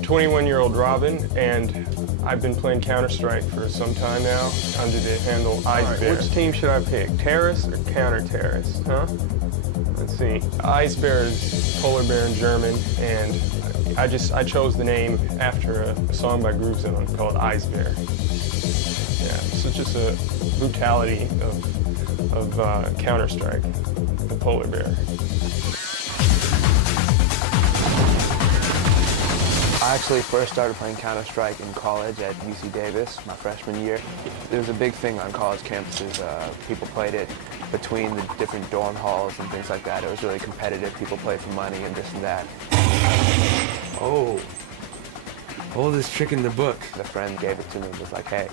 I'm 21-year-old Robin, and I've been playing Counter-Strike for some time now under the handle Eisbär. Which team should I pick, terrorist or counter-terrorist, huh? Let's see. Eisbär is polar bear in German, and I chose the name after a song by Groove Zone called Eisbär. Yeah, so just a brutality of Counter-Strike, the polar bear. I actually first started playing Counter-Strike in college at UC Davis, my freshman year. It was a big thing on college campuses. People played it between the different dorm halls and things like that. It was really competitive. People played for money and this and that. Oh, oldest trick in the book. The friend gave it to me and was like, hey,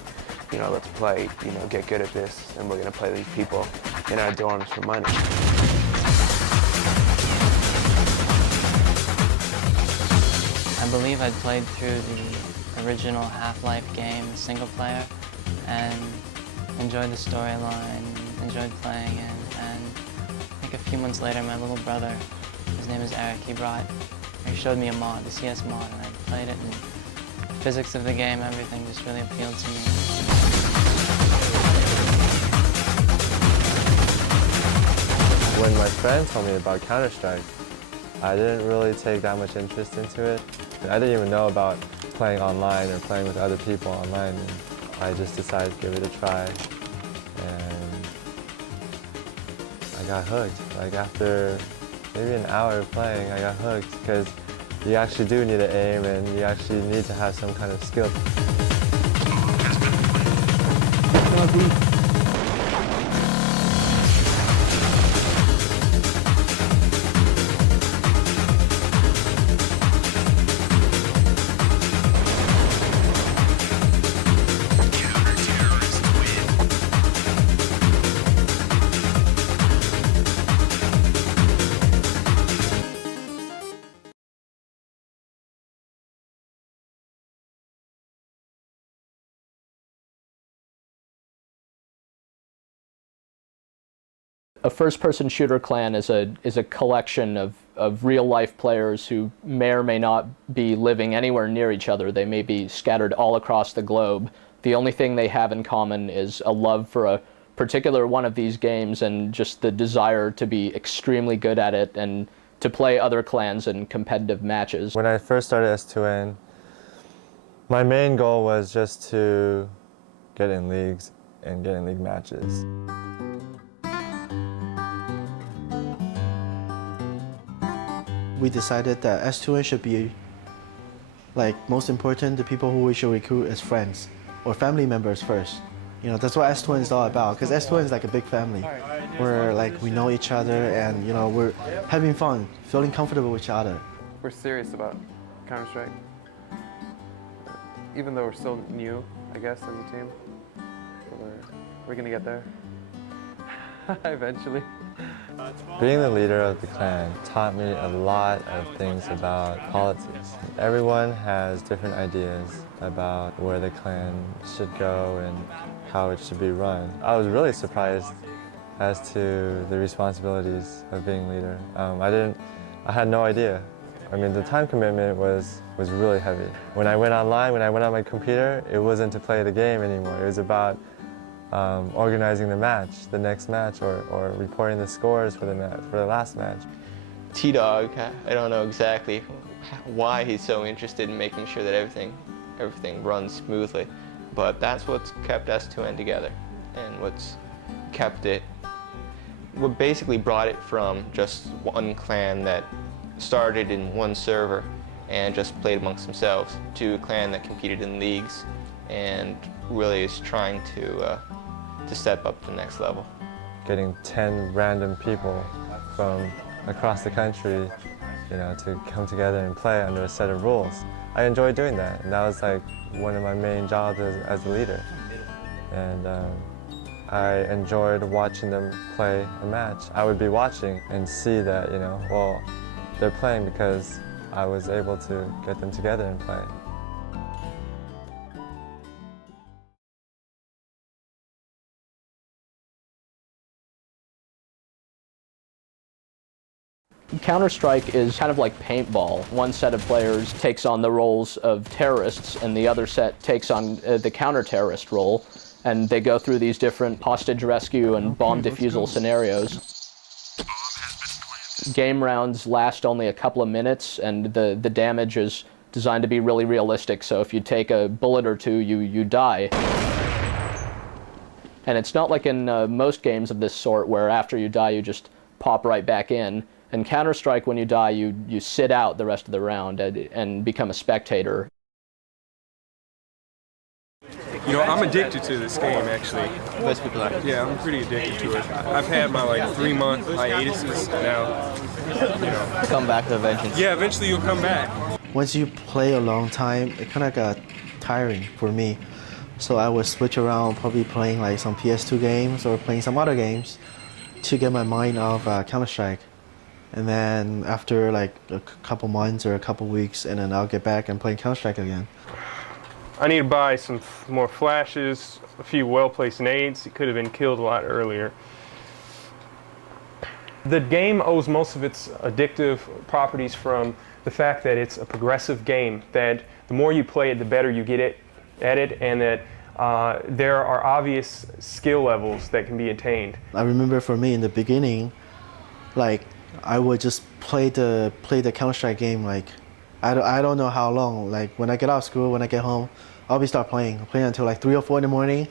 you know, let's play, you know, get good at this, and we're gonna play these people in our dorms for money. I believe I played through the original Half-Life game, single player, and enjoyed the storyline, enjoyed playing it, and I think a few months later my little brother, his name is Eric, he showed me a mod, the CS mod, and I played it, and the physics of the game, everything just really appealed to me. When my friend told me about Counter-Strike, I didn't really take that much interest into it. I didn't even know about playing online or playing with other people online. And I just decided to give it a try, and I got hooked. Like after maybe an hour of playing, I got hooked because you actually do need to aim and you actually need to have some kind of skill. A first-person shooter clan is a collection of real-life players who may or may not be living anywhere near each other. They may be scattered all across the globe. The only thing they have in common is a love for a particular one of these games and just the desire to be extremely good at it and to play other clans in competitive matches. When I first started S2N, my main goal was just to get in leagues and get in league matches. We decided that S2N should be, like, most important, the people who we should recruit as friends or family members first. You know, that's what S2N is all about, because S2N is like a big family where, like, we know each other and, you know, we're having fun, feeling comfortable with each other. We're serious about Counter-Strike. Even though we're still new, I guess, as a team, we're gonna get there eventually. Being the leader of the clan taught me a lot of things about politics. Everyone has different ideas about where the clan should go and how it should be run. I was really surprised as to the responsibilities of being leader. I had no idea. I mean, the time commitment was really heavy. When I went online, when I went on my computer, it wasn't to play the game anymore. It was about organizing the match, the next match, or reporting the scores for the last match. T-Dog, I don't know exactly why he's so interested in making sure that everything runs smoothly, but that's what's kept S2N together, and what basically brought it from just one clan that started in one server and just played amongst themselves to a clan that competed in leagues and really is trying to step up to the next level. Getting 10 random people from across the country, you know, to come together and play under a set of rules. I enjoyed doing that, and that was like one of my main jobs as a leader. And I enjoyed watching them play a match. I would be watching and see that, you know, well, they're playing because I was able to get them together and play. Counter-Strike is kind of like paintball. One set of players takes on the roles of terrorists, and the other set takes on the counter-terrorist role, and they go through these different hostage rescue and bomb defusal scenarios. Game rounds last only a couple of minutes, and the damage is designed to be really realistic, so if you take a bullet or two, you die. And it's not like in most games of this sort where after you die you just pop right back in. In Counter-Strike, when you die, you sit out the rest of the round and become a spectator. You know, I'm addicted to this game, actually. Most people are. Yeah, I'm pretty addicted to it. I've had my, like, 3-month hiatuses now, you know. Come back with a vengeance. Yeah, eventually you'll come back. Once you play a long time, it kind of got tiring for me. So I would switch around, probably playing like some PS2 games or playing some other games to get my mind off Counter-Strike. And then after like a couple months or a couple weeks, and then I'll get back and play Counter-Strike again. I need to buy some more flashes, a few well-placed nades. He could have been killed a lot earlier. The game owes most of its addictive properties from the fact that it's a progressive game, that the more you play it, the better you get at it, and that there are obvious skill levels that can be attained. I remember for me in the beginning, like I would just play the Counter-Strike game like I don't know how long. Like when I get out of school, when I get home, I'll be start playing until like 3 or 4 in the morning,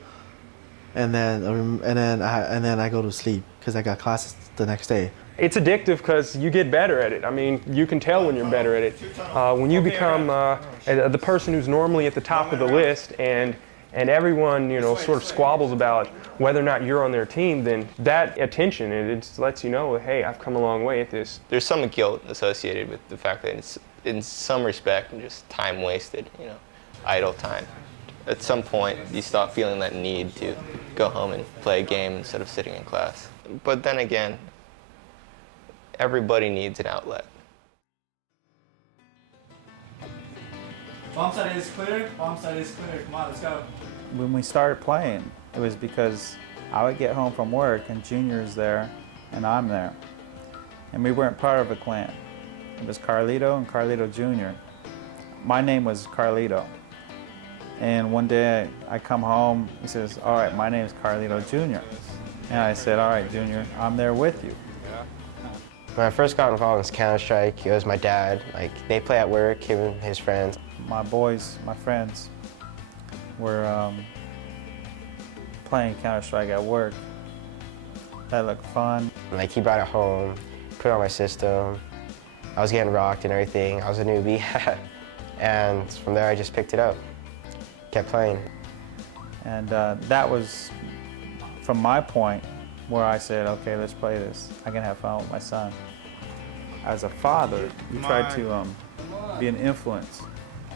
and then I go to sleep because I got classes the next day. It's addictive because you get better at it. I mean, you can tell when you're better at it. When you become the person who's normally at the top of the list, and everyone, you know, sort of squabbles about whether or not you're on their team, then that attention, it just lets you know, hey, I've come a long way at this. There's some guilt associated with the fact that it's, in some respect, just time wasted, you know, idle time. At some point, you stop feeling that need to go home and play a game instead of sitting in class. But then again, everybody needs an outlet. Bomb site is clear. Bomb site is clear. Come on, let's go. When we started playing, it was because I would get home from work and Junior's there and I'm there. And we weren't part of a clan. It was Carlito and Carlito Jr. My name was Carlito. And one day I come home, he says, all right, my name's Carlito Jr. And I said, all right, Junior, I'm there with you. When I first got involved in Counter-Strike, it was my dad. Like, they play at work, him and his friends. My boys, my friends, were playing Counter-Strike at work. That looked fun. Like, he brought it home, put it on my system. I was getting rocked and everything. I was a newbie. And from there, I just picked it up, kept playing. And that was, from my point, where I said, okay, let's play this. I can have fun with my son. As a father, you try to be an influence.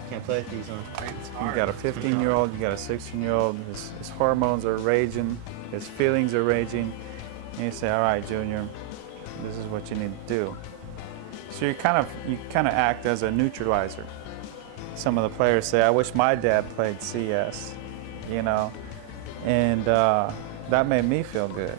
Can't play these on. You got a 15-year-old, you got a 16-year-old, his hormones are raging, his feelings are raging, and you say, all right, Junior, this is what you need to do. So you kind of act as a neutralizer. Some of the players say, I wish my dad played CS, you know, and that made me feel good.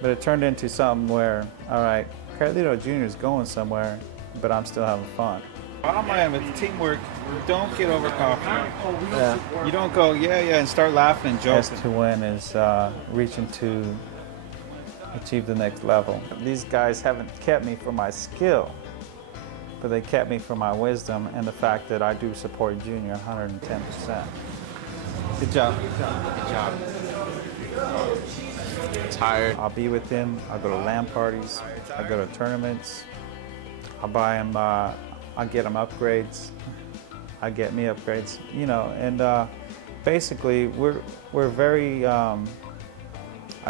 But it turned into something where, all right, Carlito Jr. is going somewhere, but I'm still having fun. Bottom line with teamwork, don't get overconfident. Yeah. You don't go, yeah, and start laughing and joking. S to win is reaching to achieve the next level. These guys haven't kept me for my skill, but they kept me for my wisdom and the fact that I do support Junior 110%. Good job. Good job. Good job. Tired. I'll be with him. I'll go to LAN parties. I go to tournaments. I'll buy him. I'll get him upgrades. I get me upgrades. You know, and basically we're very. I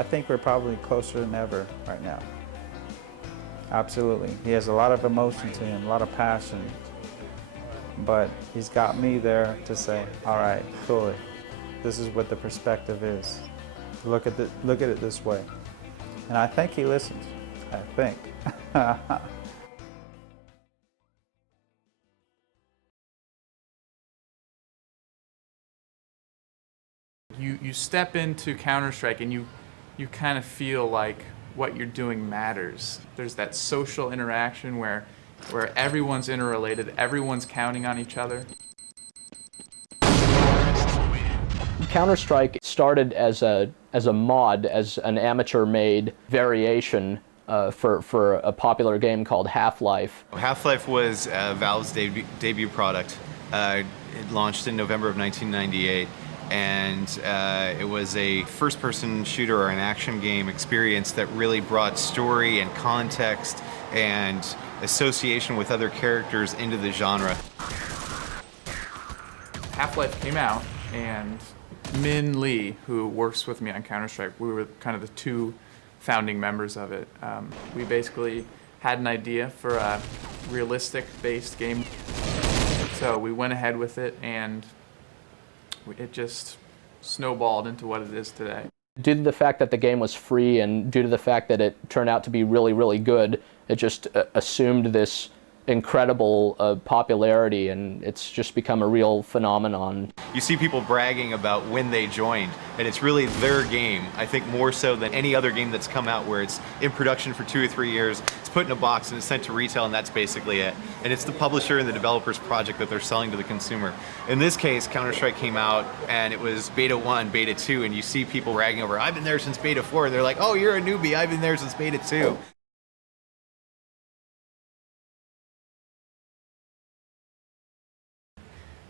think we're probably closer than ever right now. Absolutely. He has a lot of emotion to him, a lot of passion. But he's got me there to say, all right, cool. This is what the perspective is. Look at it this way. And I think he listens. I think. You step into Counter-Strike and you kind of feel like, what you're doing matters. There's that social interaction where everyone's interrelated, everyone's counting on each other. Counter-Strike started as a mod, as an amateur-made variation for a popular game called Half-Life. Half-Life was Valve's debut product. It launched in November of 1998, and it was a first-person shooter or an action game experience that really brought story and context and association with other characters into the genre. Half-Life came out, and Min Lee, who works with me on Counter-Strike, we were kind of the two founding members of it. We basically had an idea for a realistic-based game, so we went ahead with it, and it just snowballed into what it is today. Due to the fact that the game was free and due to the fact that it turned out to be really, really good, it just assumed this incredible popularity, and it's just become a real phenomenon. You see people bragging about when they joined, and it's really their game, I think more so than any other game that's come out where it's in production for 2 or 3 years, it's put in a box and it's sent to retail, and that's basically it. And it's the publisher and the developer's project that they're selling to the consumer. In this case, Counter-Strike came out and it was beta 1, beta 2, and you see people bragging over, I've been there since beta 4. They're like, oh, you're a newbie, I've been there since beta 2.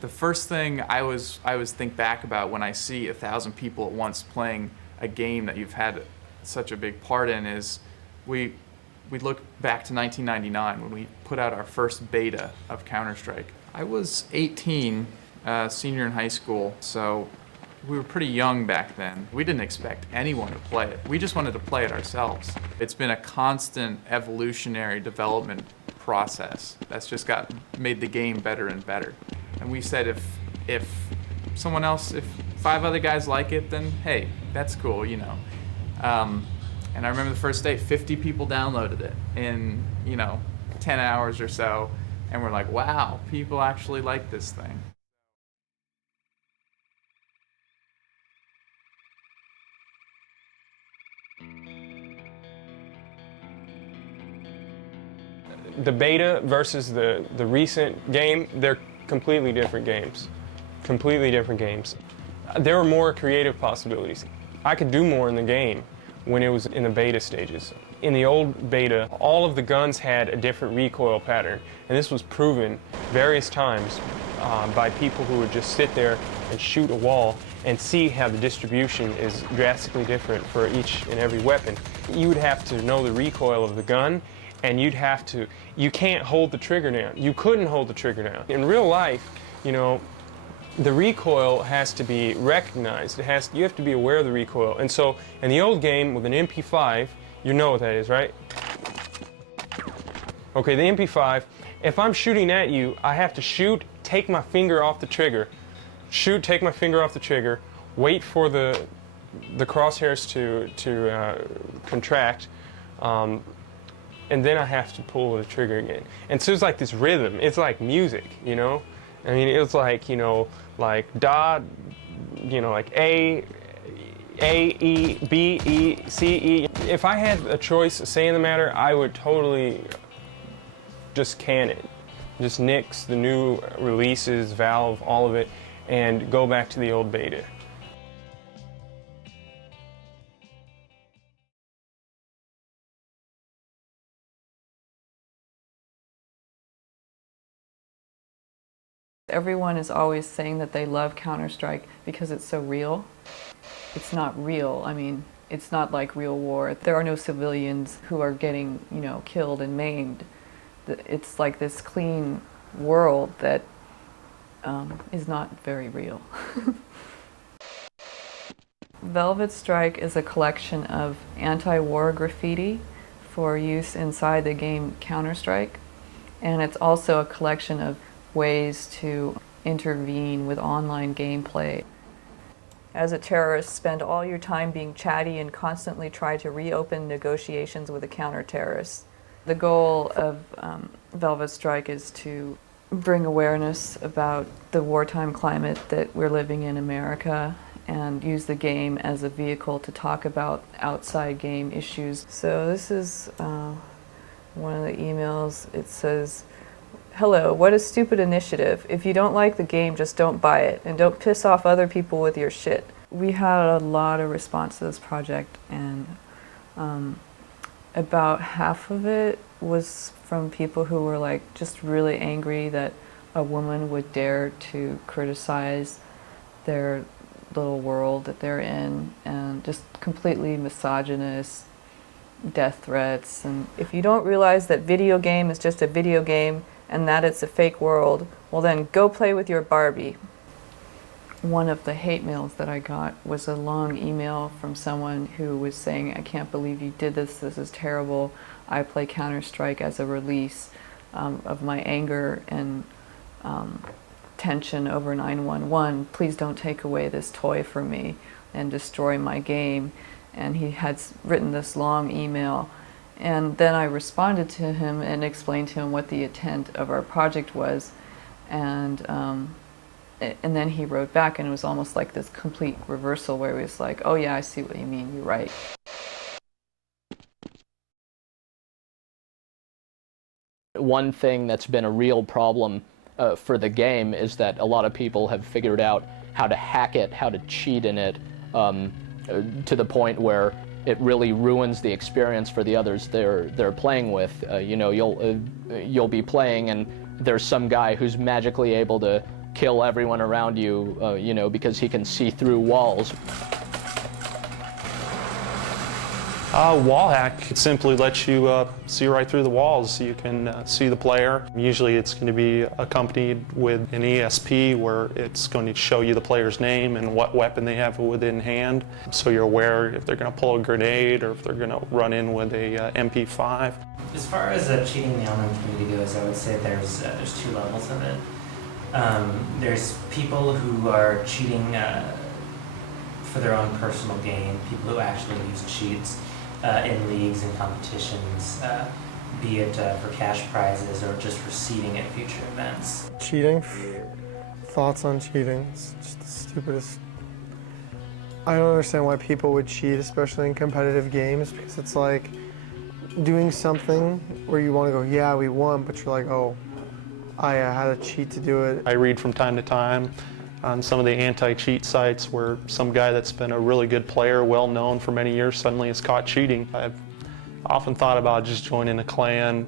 The first thing I always think back about when I see 1,000 people at once playing a game that you've had such a big part in is we look back to 1999 when we put out our first beta of Counter-Strike. I was 18, senior in high school, so we were pretty young back then. We didn't expect anyone to play it. We just wanted to play it ourselves. It's been a constant evolutionary development process that's just made the game better and better. And we said if 5 other guys like it, then hey, that's cool, you know. And I remember the first day, 50 people downloaded it in, 10 hours or so. And we're like, wow, people actually like this thing. The beta versus the recent game, they're completely different games. Completely different games. There are more creative possibilities. I could do more in the game when it was in the beta stages. In the old beta, all of the guns had a different recoil pattern, and this was proven various times by people who would just sit there and shoot a wall and see how the distribution is drastically different for each and every weapon. You would have to know the recoil of the gun, and you can't hold the trigger down. You couldn't hold the trigger down. In real life, the recoil has to be recognized. You have to be aware of the recoil. And so in the old game with an MP5, you know what that is, right? Okay, the MP5, if I'm shooting at you, I have to shoot, take my finger off the trigger. Shoot, take my finger off the trigger, wait for the crosshairs to contract, and then I have to pull the trigger again. And so it's like this rhythm. It's like music, I mean, it's like, like da, like A, E, B, E, C, E. If I had a choice of saying the matter, I would totally just can it. Just nix the new releases, Valve, all of it, and go back to the old beta. Everyone is always saying that they love Counter-Strike because it's so real. It's not real. I mean, it's not like real war. There are no civilians who are getting, killed and maimed. It's like this clean world that is not very real. Velvet Strike is a collection of anti-war graffiti for use inside the game Counter-Strike, and it's also a collection of ways to intervene with online gameplay. As a terrorist, spend all your time being chatty and constantly try to reopen negotiations with a counter-terrorist. The goal of Velvet Strike is to bring awareness about the wartime climate that we're living in America and use the game as a vehicle to talk about outside game issues. So this is one of the emails. It says, "Hello, what a stupid initiative. If you don't like the game, just don't buy it, and don't piss off other people with your shit." We had a lot of response to this project, and about half of it was from people who were like just really angry that a woman would dare to criticize their little world that they're in, and just completely misogynist, death threats. And if you don't realize that video game is just a video game and that it's a fake world, well then go play with your Barbie. One of the hate mails that I got was a long email from someone who was saying, "I can't believe you did this, this is terrible. I play Counter-Strike as a release of my anger and tension over 911. Please don't take away this toy from me and destroy my game." And he had written this long email. And then I responded to him and explained to him what the intent of our project was. And then he wrote back, and it was almost like this complete reversal where he was like, "Oh yeah, I see what you mean, you're right." One thing that's been a real problem for the game is that a lot of people have figured out how to hack it, how to cheat in it, to the point where it really ruins the experience for the others they're playing with. You know, you'll be playing and there's some guy who's magically able to kill everyone around you, you know, because he can see through walls. Wall hack simply lets you see right through the walls. You can see the player. Usually it's going to be accompanied with an ESP where it's going to show you the player's name and what weapon they have within hand, so you're aware if they're going to pull a grenade or if they're going to run in with a MP5. As far as cheating in the online community goes, I would say there's two levels of it. There's people who are cheating for their own personal gain, people who actually use cheats in leagues and competitions, be it for cash prizes or just for seeding at future events. Cheating? Thoughts on cheating? It's just the stupidest. I don't understand why people would cheat, especially in competitive games, because it's like doing something where you want to go, yeah, we won, but you're like, oh, I had to cheat to do it. I read from time to time on some of the anti-cheat sites where some guy that's been a really good player, well known for many years, suddenly is caught cheating. I've often thought about just joining a clan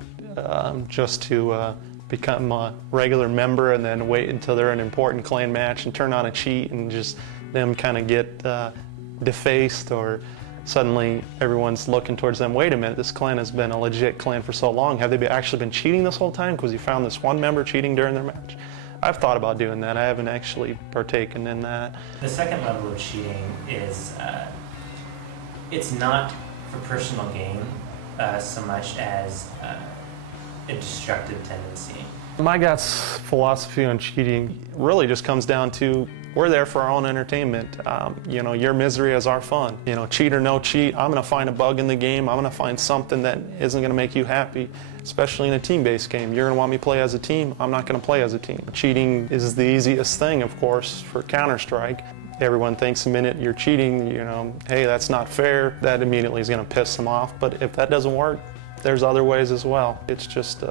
just to become a regular member and then wait until they're in an important clan match and turn on a cheat and just them kind of get defaced, or suddenly everyone's looking towards them. Wait a minute, this clan has been a legit clan for so long. Have they actually been cheating this whole time because you found this one member cheating during their match? I've thought about doing that. I haven't actually partaken in that. The second level of cheating is it's not for personal gain so much as a destructive tendency. My guy's philosophy on cheating really just comes down to we're there for our own entertainment. You know, your misery is our fun. You know, cheat or no cheat, I'm gonna find a bug in the game. I'm gonna find something that isn't gonna make you happy, especially in a team-based game. You're gonna want me to play as a team. I'm not gonna play as a team. Cheating is the easiest thing, of course, for Counter-Strike. Everyone thinks the minute you're cheating, you know, hey, that's not fair. That immediately is gonna piss them off. But if that doesn't work, there's other ways as well. It's just,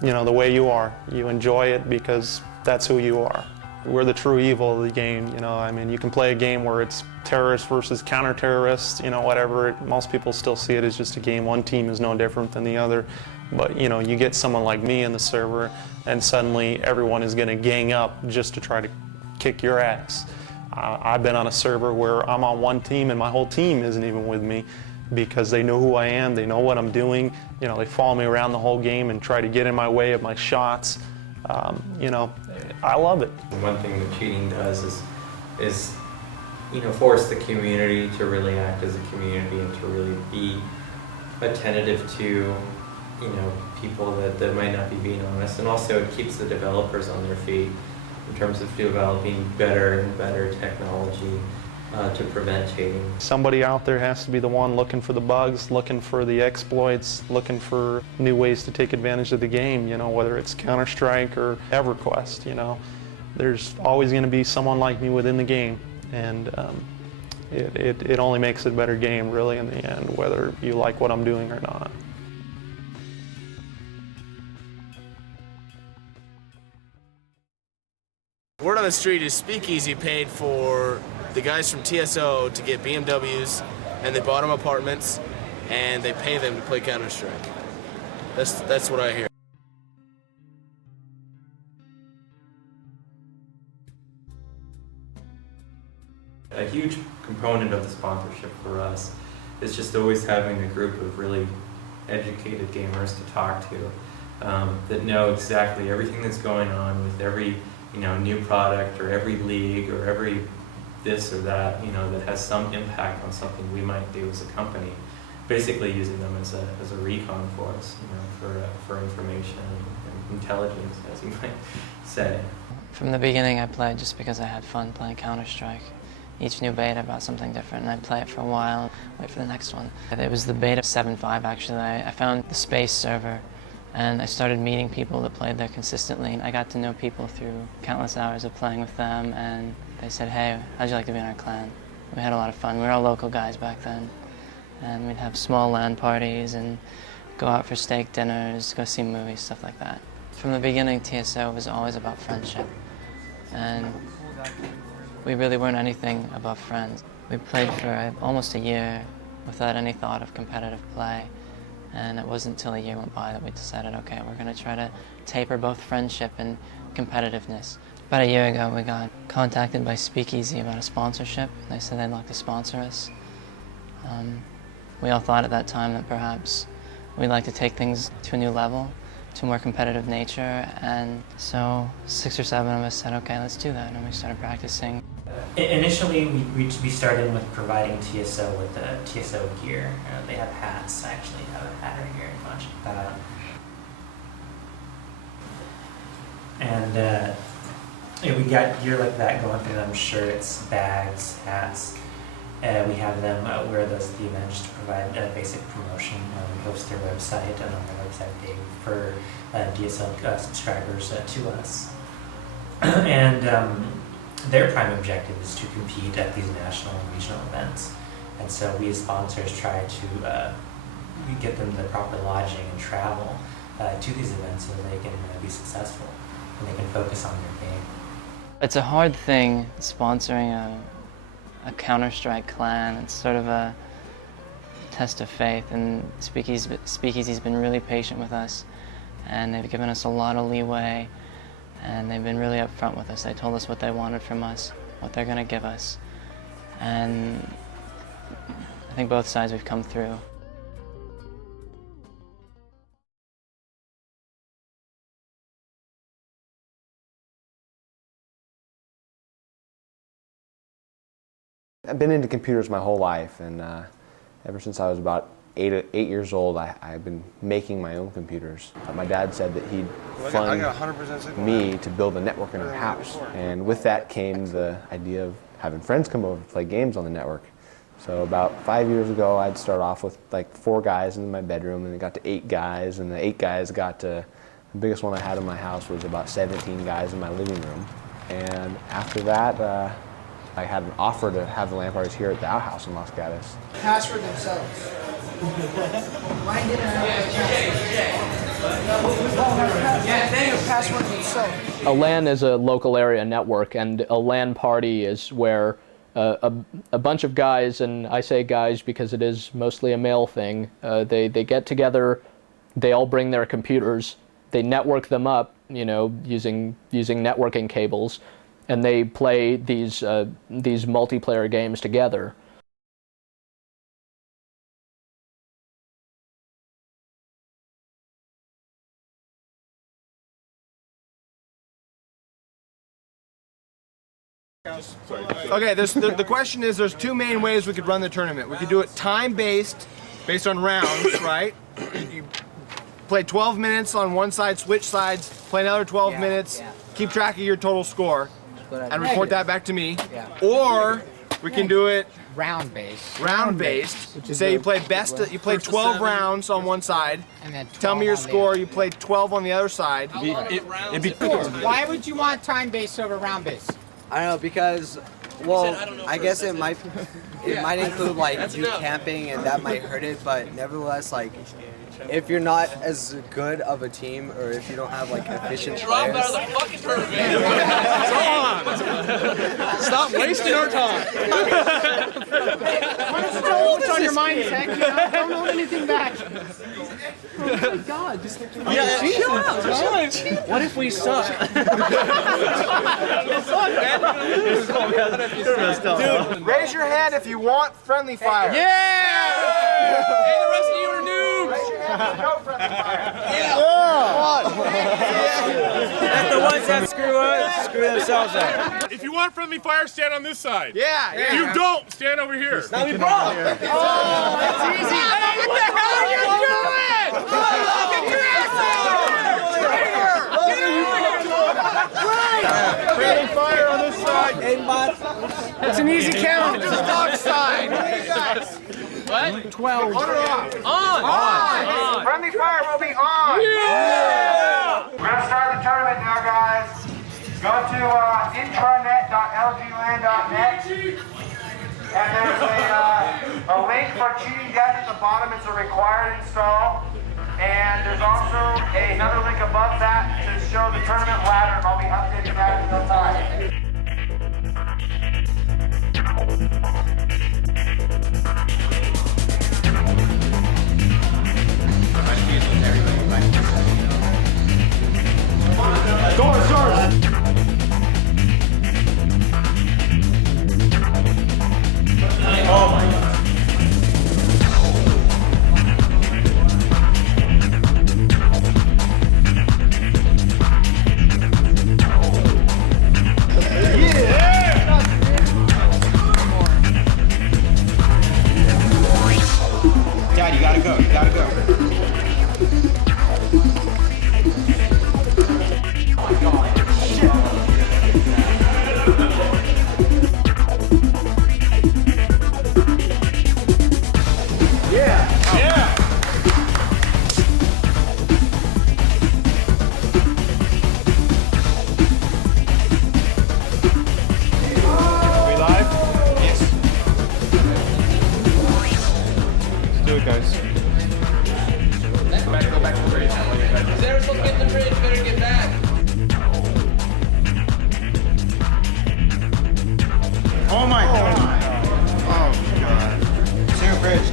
you know, the way you are. You enjoy it because that's who you are. We're the true evil of the game, you know. I mean, you can play a game where it's terrorists versus counter-terrorists, you know, whatever. Most people still see it as just a game. One team is no different than the other. But, you know, you get someone like me in the server, and suddenly everyone is going to gang up just to try to kick your ass. I've been on a server where I'm on one team and my whole team isn't even with me because they know who I am, they know what I'm doing. You know, they follow me around the whole game and try to get in my way of my shots. You know, I love it. One thing that cheating does is you know, force the community to really act as a community and to really be attentive to, you know, people that might not be being honest. And also it keeps the developers on their feet in terms of developing better and better technology to prevent cheating. Somebody out there has to be the one looking for the bugs, looking for the exploits, looking for new ways to take advantage of the game, you know, whether it's Counter-Strike or EverQuest, you know. There's always going to be someone like me within the game, and it only makes it a better game, really, in the end, whether you like what I'm doing or not. Word on the street is Speakeasy paid for the guys from TSO to get BMWs, and they bought them apartments, and they pay them to play Counter-Strike. That's what I hear. A huge component of the sponsorship for us is just always having a group of really educated gamers to talk to that know exactly everything that's going on with every new product or every league or every this or that, that has some impact on something we might do as a company. Basically using them as a recon force, for information and intelligence, as you might say. From the beginning I played just because I had fun playing Counter-Strike. Each new beta about something different, and I'd play it for a while, wait for the next one. It was the beta 7.5 actually. I found the space server, and I started meeting people that played there consistently, and I got to know people through countless hours of playing with them, and they said, hey, how'd you like to be in our clan? We had a lot of fun. We were all local guys back then, and we'd have small LAN parties and go out for steak dinners, go see movies, stuff like that. From the beginning, TSO was always about friendship, and we really weren't anything above friends. We played for almost a year without any thought of competitive play, and it wasn't until a year went by that we decided, okay, we're going to try to taper both friendship and competitiveness. About a year ago, we got contacted by Speakeasy about a sponsorship. They said they'd like to sponsor us. We all thought at that time that perhaps we'd like to take things to a new level, to a more competitive nature, and so 6 or 7 of us said, okay, let's do that, and we started practicing. Initially, we started with providing TSO with the TSO gear. They have hats. I actually have a hat right here and a bunch. We got gear like that going through them: shirts, bags, hats. We have them wear those at the events to provide basic promotion. We host their website, and on their website they refer DSL subscribers to us. And their prime objective is to compete at these national and regional events. And so we as sponsors try to get them the proper lodging and travel to these events so that they can be successful and they can focus on their game. It's a hard thing sponsoring a Counter-Strike clan. It's sort of a test of faith, and Speakeasy's been really patient with us, and they've given us a lot of leeway, and they've been really upfront with us. They told us what they wanted from us, what they're going to give us, and I think both sides we've come through. I've been into computers my whole life, and ever since I was about 8 years old, I've been making my own computers. My dad said that he'd fund me to build a network in our house, and with that came the idea of having friends come over to play games on the network. So about 5 years ago, I'd start off with like 4 guys in my bedroom, and it got to 8 guys, and the 8 guys got to, the biggest one I had in my house was about 17 guys in my living room. And after that, I had an offer to have the LAN parties here at the Outhouse in Los Gatos. Password themselves. Mine didn't have a password themselves. A LAN is a local area network, and a LAN party is where a bunch of guys, and I say guys because it is mostly a male thing, they get together, they all bring their computers, they network them up, you know, using networking cables, and they play these multiplayer games together. Okay, the question is, there's 2 main ways we could run the tournament. We could do it time-based, based on rounds, right? You play 12 minutes on one side, switch sides, play another 12 minutes, keep track of your total score, and report that back to me. Or we can do it round-based. Round-based. Say you play you play 12 rounds on one side. And then tell me your score. You play 12 on the other side. Why would you want time-based over round-based? I don't know, because Well, I guess it might include like you camping, and that might hurt it. But nevertheless, like if you're not as good of a team, or if you don't have like efficient players, out of the fucking tournament. Stop wasting our time. What's on your mind, Sect? Don't hold anything back. Oh my God! Just chill out. What if we suck? Dude, raise your hand if you want friendly fire. Yeah! Hey, the rest of you are noobs. Raise your hand if you know friendly fire. That's the ones that screw themselves up. If you want friendly fire, stand on this side. Yeah. If you don't, stand over here. Now we brought. Oh, that's easy. Hey, what the hell are you doing? Friendly fire on this side. It's an easy count. This is dog side. What? 12. On or off? On. Friendly fire will be on. Yeah. We're going to start the tournament now, guys. Go to intranet.lgland.net. And there's a link for cheating death at the bottom. It's a required install. And there's also another link above that to show the tournament ladder, and I'll be updating that in no time. Doors! Oh my God. Dad, you gotta go. You gotta go. Guys. Go back to the bridge. Zero's supposed to get in the bridge. Better get back. Oh my God. Oh God. Two bridge.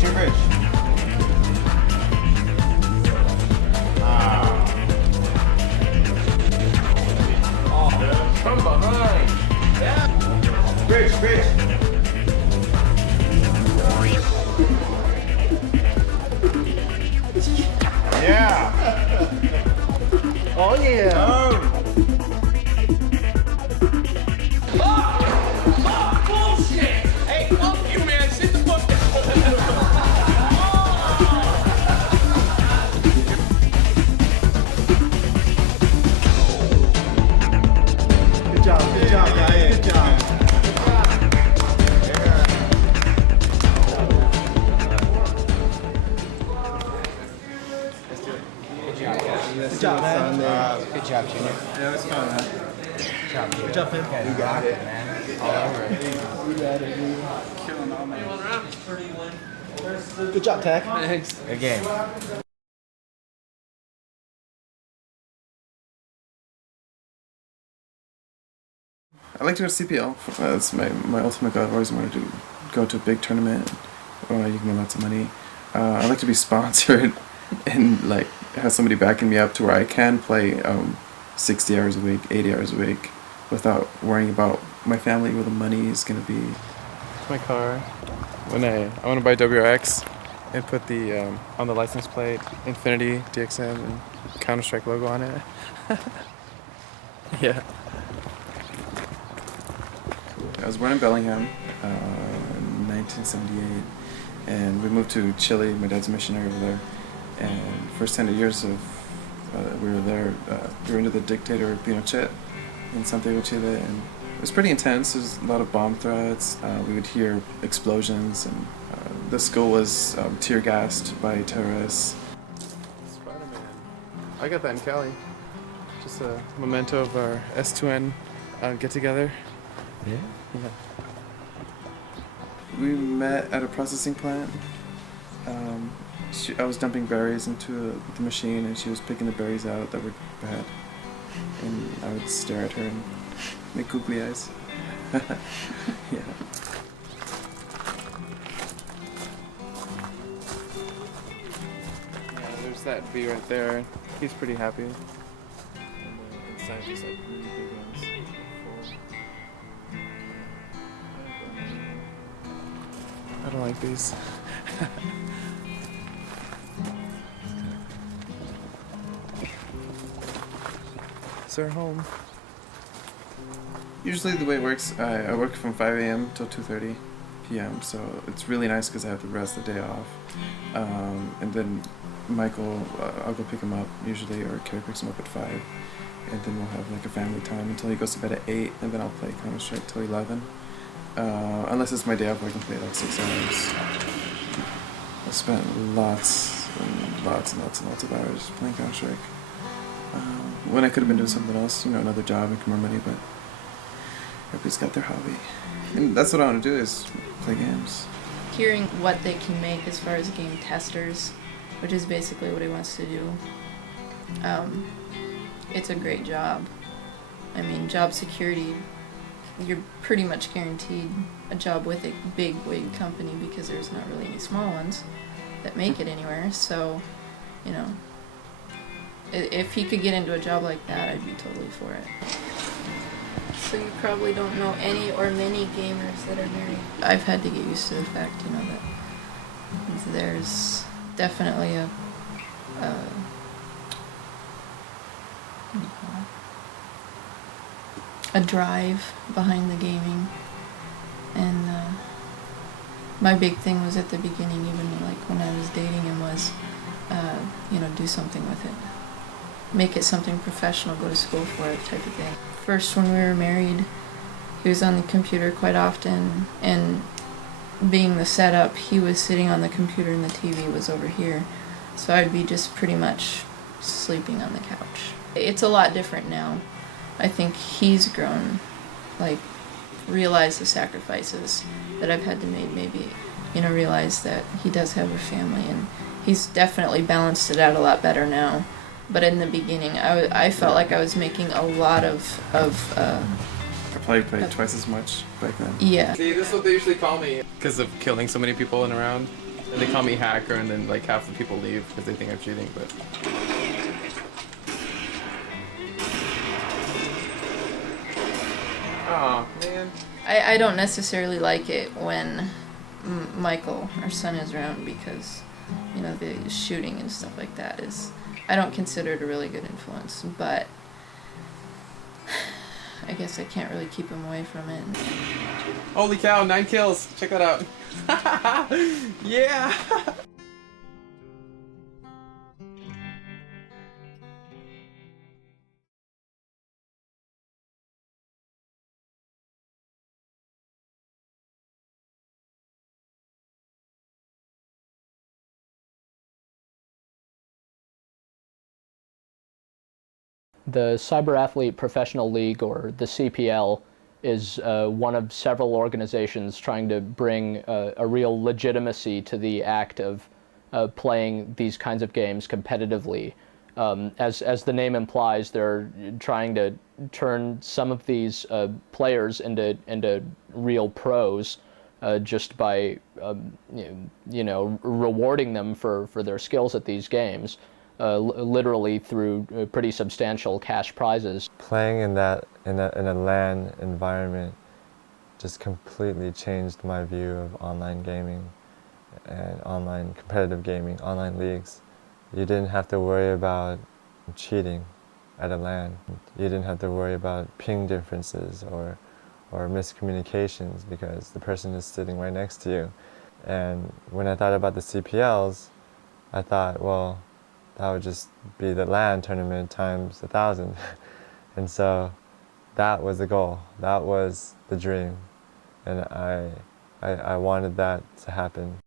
From behind. Yeah. Bridge. Yeah. Oh yeah. Fuck bullshit. Hey, fuck you, man. Sit the fuck down. Good job, guys. Good job. Good job, man. Good job, Junior. Yeah, it's fun, man. Good job, Good job, Pim. You got it, man. All over it. Killing all, man. Good job, Tech. Thanks. Good game. I like to go to CPL. That's my ultimate goal. I've always wanted to go to a big tournament where you can win lots of money. I like to be sponsored and like have somebody backing me up to where I can play 60 hours a week, 80 hours a week without worrying about my family, where the money is going to be. It's my car. When I want to buy WRX and put the on the license plate Infinity DXM and Counter-Strike logo on it. Yeah. I was born in Bellingham in 1978, and we moved to Chile. My dad's a missionary over there, and first 10 years of we were there, we were under the dictator Pinochet in Santiago, Chile, and it was pretty intense. There was a lot of bomb threats. We would hear explosions, and the school was tear gassed by terrorists. Spider-Man. I got that in Cali. Just a memento of our S2N get together. Yeah. Yeah. We met at a processing plant. I was dumping berries into the machine, and she was picking the berries out that were bad. And I would stare at her and make googly eyes. Yeah. There's that V right there. He's pretty happy. And inside there's like really big ones. I don't like these. It's our home. Usually the way it works, I work from 5 a.m. till 2:30 p.m. So it's really nice because I have the rest of the day off. And then Michael, I'll go pick him up usually, or Carrie picks him up at 5. And then we'll have like a family time until he goes to bed at 8, and then I'll play Counter-Strike till 11. Unless it's my day off, I can play like 6 hours. I've spent lots and lots and lots and lots of hours playing Counter-Strike. When I could have been doing something else, you know, another job, making more money, but everybody's got their hobby. And that's what I want to do, is play games. Hearing what they can make as far as game testers, which is basically what he wants to do, it's a great job. I mean, job security, you're pretty much guaranteed a job with a big wig company because there's not really any small ones that make it anywhere. So, you know, if he could get into a job like that, I'd be totally for it. So you probably don't know any or many gamers that are married. I've had to get used to the fact, you know, that there's definitely a drive behind the gaming, and my big thing was at the beginning, even like when I was dating him, was you know, do something with it, make it something professional, go to school for it, type of thing. First, when we were married, he was on the computer quite often, and being the setup, he was sitting on the computer and the TV was over here, so I'd be just pretty much sleeping on the couch. It's a lot different now. I think he's grown, like, realized the sacrifices that I've had to make, maybe, you know, realize that he does have a family, and he's definitely balanced it out a lot better now. But in the beginning, I felt like I was making a lot of I probably played twice as much back then. Yeah. See, this is what they usually call me because of killing so many people in a round. And they call me hacker, and then like half the people leave because they think I'm cheating, but. Oh, man. I don't necessarily like it when Michael, our son, is around because, you know, the shooting and stuff like that is, I don't consider it a really good influence, but I guess I can't really keep him away from it. Holy cow, 9 kills. Check that out. Yeah. The Cyberathlete Professional League, or the CPL, is one of several organizations trying to bring a real legitimacy to the act of playing these kinds of games competitively. As the name implies, they're trying to turn some of these players into real pros just by you know, rewarding them for their skills at these games. Literally through pretty substantial cash prizes. Playing in a LAN environment just completely changed my view of online gaming and online competitive gaming, online leagues. You didn't have to worry about cheating at a LAN. You didn't have to worry about ping differences or miscommunications because the person is sitting right next to you. And when I thought about the CPLs, I thought, well, that would just be the LAN tournament times 1,000. And so that was the goal. That was the dream. And I wanted that to happen.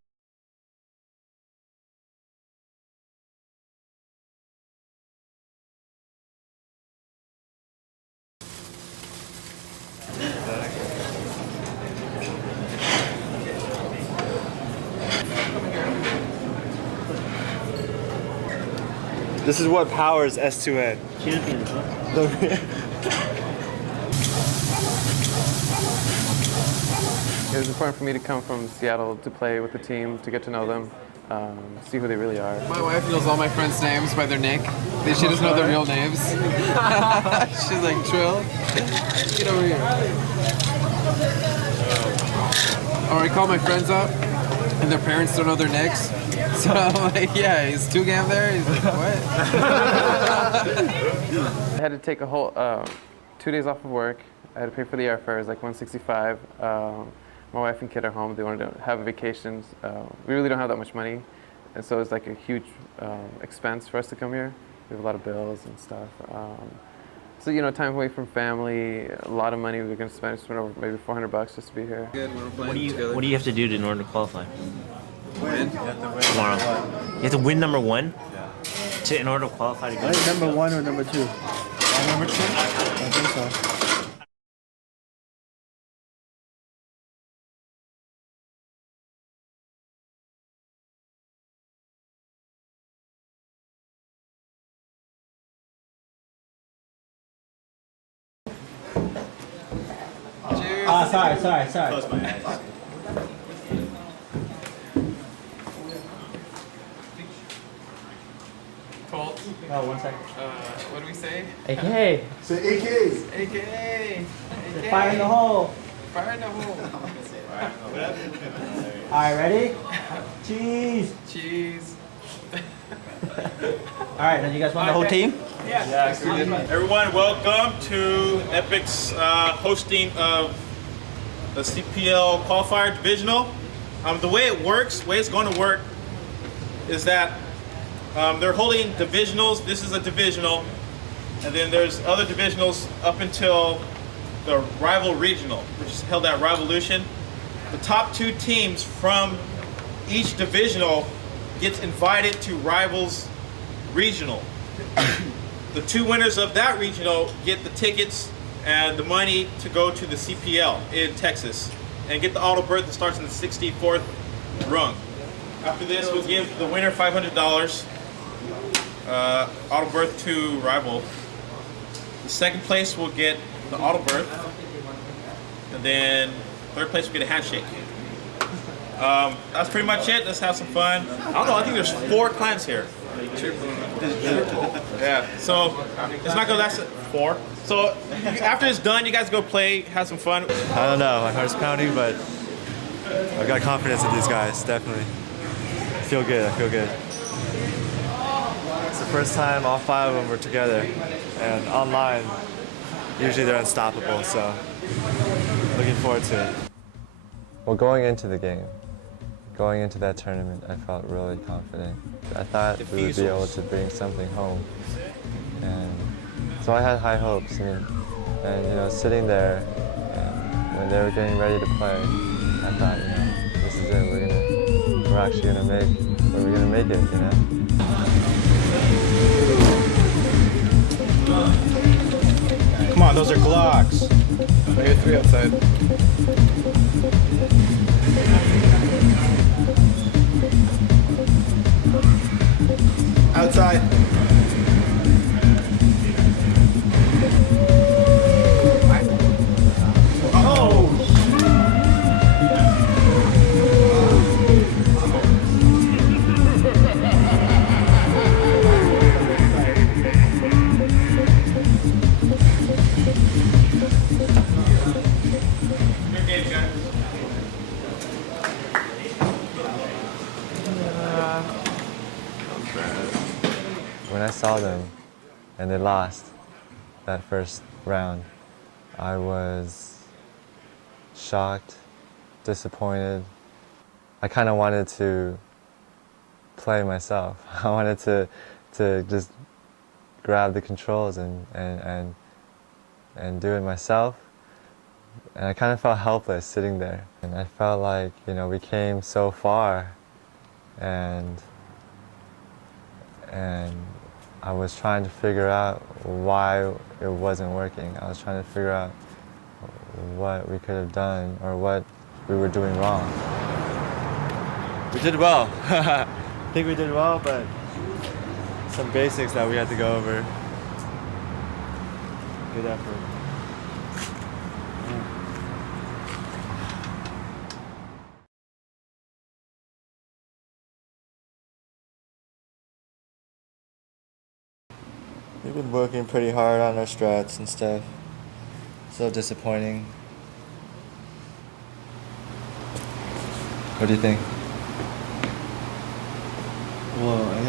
This is what powers S2N. Champions, huh? It was important for me to come from Seattle to play with the team, to get to know them, see who they really are. My wife knows all my friends' names by their nick. She doesn't know their real names. She's like, Trill, get over here. Or I call my friends up, and their parents don't know their nicks. So I'm like, yeah, is Tugam there? He's like, what? I had to take a whole 2 days off of work. I had to pay for the airfare. It was like $165. My wife and kid are home. They wanted to have vacations. We really don't have that much money, and so it's like a huge expense for us to come here. We have a lot of bills and stuff. So time away from family, a lot of money we're going to spend over maybe $400 just to be here. Good, we're What playing together. do you have to do in order to qualify? Win. Tomorrow. You have to win number one in order to qualify to go. Number 1 or number 2? Number 2? I think so. Sorry. Close my eyes. Colt. Oh, 1 second. What do we say? AKA. Say AKA. AKA. Fire in the hole. Fire in the hole. All right, ready? Cheese. Cheese. All right, now you guys want the whole team? Yeah. Everyone, welcome to Epic's hosting of the CPL Qualifier Divisional. The way it works, the way it's going to work, is that they're holding divisionals. This is a divisional, and then there's other divisionals up until the rival regional, which is held at Revolution. The top 2 teams from each divisional gets invited to rivals regional. The 2 winners of that regional get the tickets and the money to go to the CPL in Texas and get the auto berth that starts in the 64th rung. After this, we'll give the winner $500 auto berth to rival. The second place will get the auto berth, and then third place will get a handshake. That's pretty much it. Let's have some fun. I don't know, I think there's 4 clans here. Yeah, so it's not gonna last 4. So after it's done, you guys go play, have some fun. I don't know, my heart's pounding, but I've got confidence in these guys, definitely. I feel good. It's the first time all 5 of them were together, and online, usually they're unstoppable, so looking forward to it. Well, going into the game, going into that tournament, I felt really confident. I thought we would be able to bring something home, and so I had high hopes. And sitting there, and when they were getting ready to play, I thought, this is it. We're actually gonna make it, Come on, those are Glocks. I hear 3 outside. Outside. When I saw them and they lost that first round, I was shocked, disappointed. I kind of wanted to play myself. I wanted to just grab the controls and do it myself. And I kind of felt helpless sitting there. And I felt like, we came so far, and I was trying to figure out why it wasn't working. I was trying to figure out what we could have done or what we were doing wrong. We did well. I think we did well, but some basics that we had to go over. Good effort. We've been working pretty hard on our strats and stuff. So disappointing. What do you think? Well, I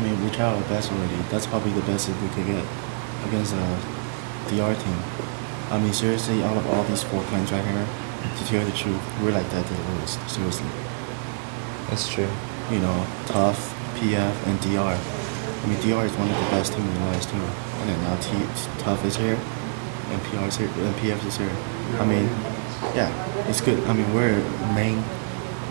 mean, we tried our best already. That's probably the best that we could get against the R team. I mean, seriously, out of all these 4 clans right here, to tell you the truth, we're like that to the worst, seriously. That's true. You know, Tough, PF, and DR. I mean, DR is one of the best teams in the last tour. And then now Tough is here, and PR is here, and PF is here. I mean, yeah, it's good. I mean, we're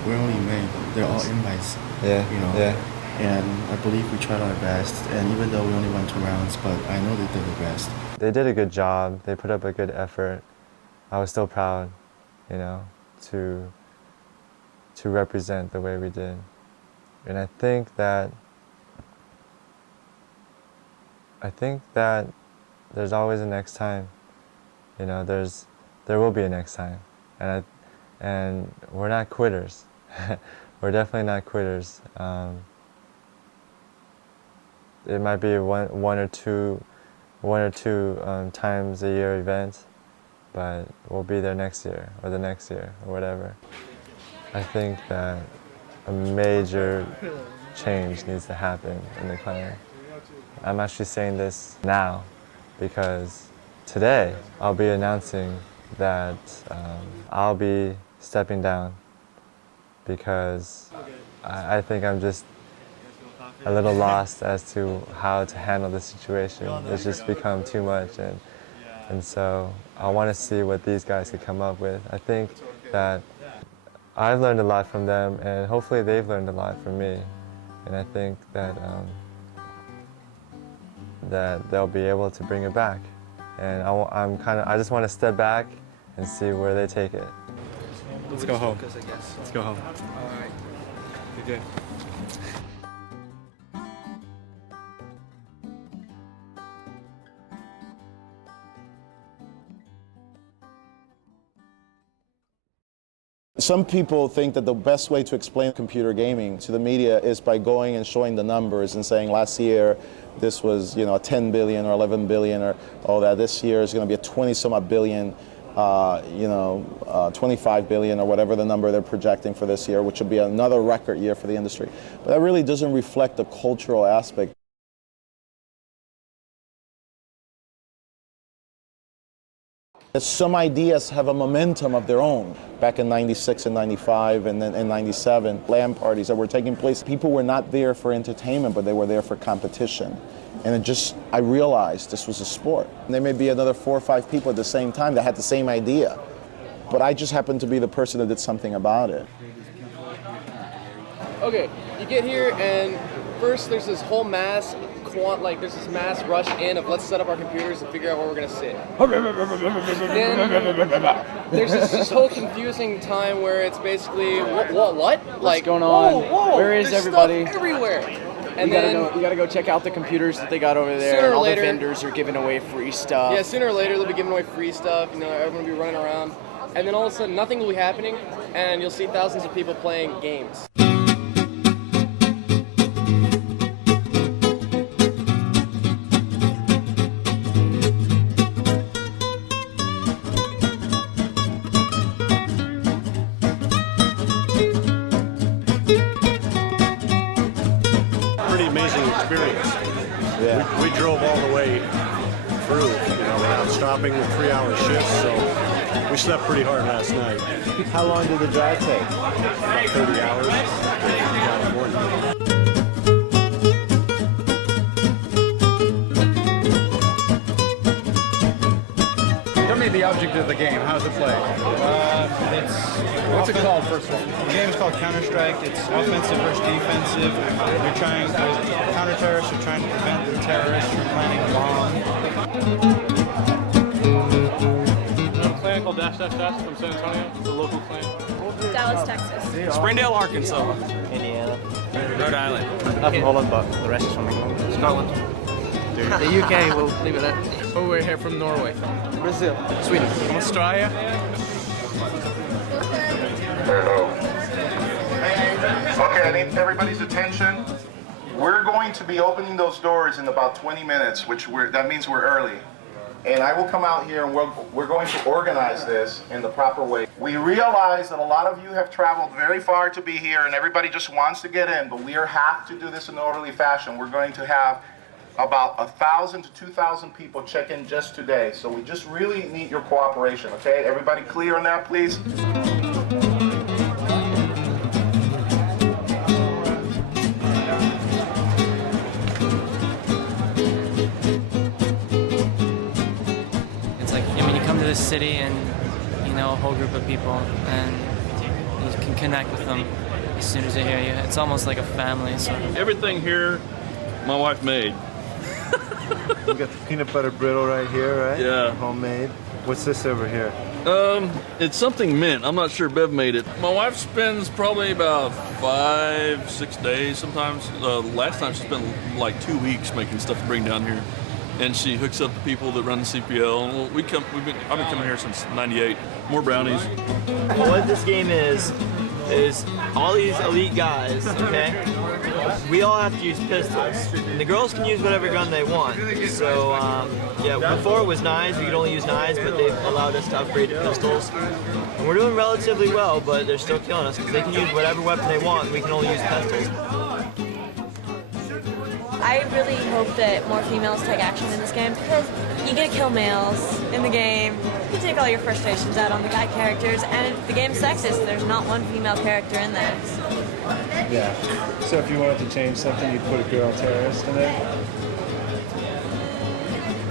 only main. They're all invites. Yeah, you know. yeah. And I believe we tried our best, and even though we only won 2 rounds, but I know they did their best. They did a good job. They put up a good effort. I was still proud, you know, to represent the way we did. And I think that there's always a next time. You know, there will be a next time. And we're not quitters. We're definitely not quitters. It might be one or two times a year event, but we'll be there next year or the next year or whatever. I think that a major change needs to happen in the clan. I'm actually saying this now because today I'll be announcing that I'll be stepping down because I think I'm just a little lost as to how to handle the situation. It's just become too much, and so I want to see what these guys could come up with. I think that I've learned a lot from them, and hopefully they've learned a lot from me, and I think that that they'll be able to bring it back. And I just want to step back and see where they take it. Let's go home. Let's go home. All right. You're good. Some people think that the best way to explain computer gaming to the media is by going and showing the numbers and saying last year this was, you know, 10 billion or 11 billion or all that. This year is going to be a 20-some-odd billion, 25 billion or whatever the number they're projecting for this year, which will be another record year for the industry. But that really doesn't reflect the cultural aspect. Some ideas have a momentum of their own. Back in 96 and 95 and then in 97, LAN parties that were taking place, people were not there for entertainment, but they were there for competition. And I realized this was a sport. And there may be another 4 or 5 people at the same time that had the same idea. But I just happened to be the person that did something about it. Okay, you get here and first there's this whole mass rush in of let's set up our computers and figure out where we're gonna sit. Then there's this whole confusing time where it's basically what? What's going on? Whoa, Where is there's everybody? Stuff everywhere. And you gotta go check out the computers that they got over there. Sooner or All later, the vendors are giving away free stuff. Yeah, sooner or later they'll be giving away free stuff. You know, everyone will be running around, and then all of a sudden nothing will be happening, and you'll see thousands of people playing games. Experience. Yeah. We drove all the way through, without stopping with 3-hour shifts, so we slept pretty hard last night. How long did the drive take? About 30 hours from California. Tell me the object of the game. How's it play? What's it called, first of all? The game is called Counter-Strike. It's offensive versus defensive. You're trying to counter-terrorists. You're trying to prevent the terrorists from planting a bomb. There's a clan called Dash Dash Dash from San Antonio. It's a local clan. Dallas, Texas. Springdale, Arkansas. Indiana. Rhode Island. I'm from Holland, but the rest is from England. Scotland. The UK, we'll leave it there. Oh, we're here from Norway. Brazil. Sweden. Australia. Okay, I need everybody's attention. We're going to be opening those doors in about 20 minutes, that means we're early. And I will come out here and we're going to organize this in the proper way. We realize that a lot of you have traveled very far to be here and everybody just wants to get in, but we have to do this in an orderly fashion. We're going to have about 1,000 to 2,000 people check in just today. So we just really need your cooperation, okay? Everybody clear on that, please? The city and a whole group of people, and you can connect with them as soon as they hear you. It's almost like a family sort of. Everything here my wife made. We got the peanut butter brittle right here, right? Yeah. Homemade. What's this over here? It's something mint. I'm not sure Bev made it. My wife spends probably about 5-6 days sometimes. Last time she spent like 2 weeks making stuff to bring down here. And she hooks up the people that run the CPL. And I've been coming here since '98. More brownies. What this game is all these elite guys, okay? We all have to use pistols. And the girls can use whatever gun they want. So, yeah, before it was knives, we could only use knives, but they've allowed us to upgrade to pistols. And we're doing relatively well, but they're still killing us because they can use whatever weapon they want, and we can only use pistols. I really hope that more females take action in this game because you get to kill males in the game. You take all your frustrations out on the guy characters, and if the game's sexist, there's not one female character in there. Yeah. So if you wanted to change something, you'd put a girl terrorist in it?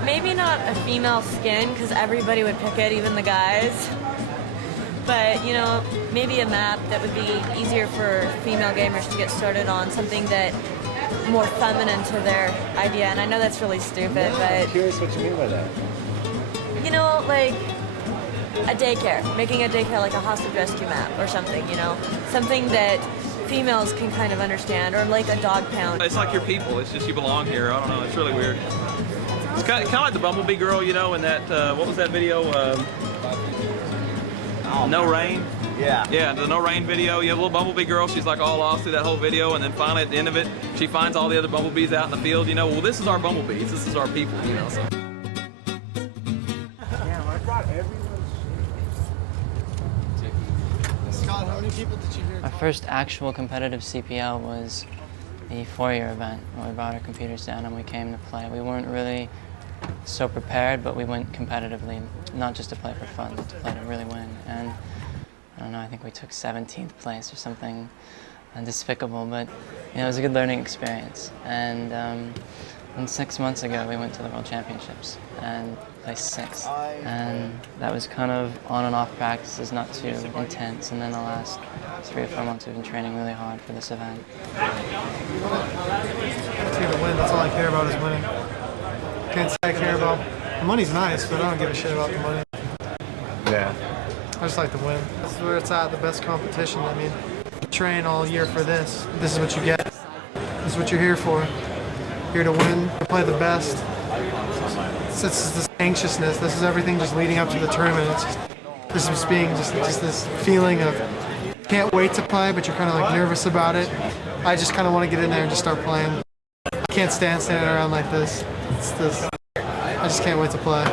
Maybe not a female skin because everybody would pick it, even the guys. But, maybe a map that would be easier for female gamers to get started on, something that more feminine to their idea, and I know that's really stupid, but... I'm curious what you mean by that. Like a daycare, making a daycare like a hostage rescue map or something, something that females can kind of understand, or like a dog pound. It's like your people, it's just you belong here, I don't know, it's really weird. It's kind of like the Bumblebee girl, in that, what was that video? No Rain? Yeah, the No Rain video. You have a little Bumblebee girl, she's like all lost through that whole video, and then finally at the end of it, she finds all the other bumblebees out in the field, well, this is our bumblebees, this is our people, so. Damn, I brought everyone's shit. Scott, how many people did you hear? Our first actual competitive CPL was the 4-year event when we brought our computers down and we came to play. We weren't really so prepared, but we went competitively, not just to play for fun, but to play to really win. And I don't know, I think we took 17th place or something despicable, but it was a good learning experience. And 6 months ago, we went to the World Championships and placed 6th. And that was kind of on and off practices, not too intense. And then the last 3 or 4 months, we've been training really hard for this event. It's here to win, that's all I care about is winning. Can't say I care about, the money's nice, but I don't give a shit about the money. Yeah. I just like to win. This is where it's at, the best competition. I mean, train all year for this. This is what you get. This is what you're here for. Here to win, to play the best. This is this anxiousness. This is everything just leading up to the tournament. It's just, this is being just this feeling of can't wait to play, but you're kind of like nervous about it. I just kind of want to get in there and just start playing. I can't stand standing around like this. It's this. I just can't wait to play.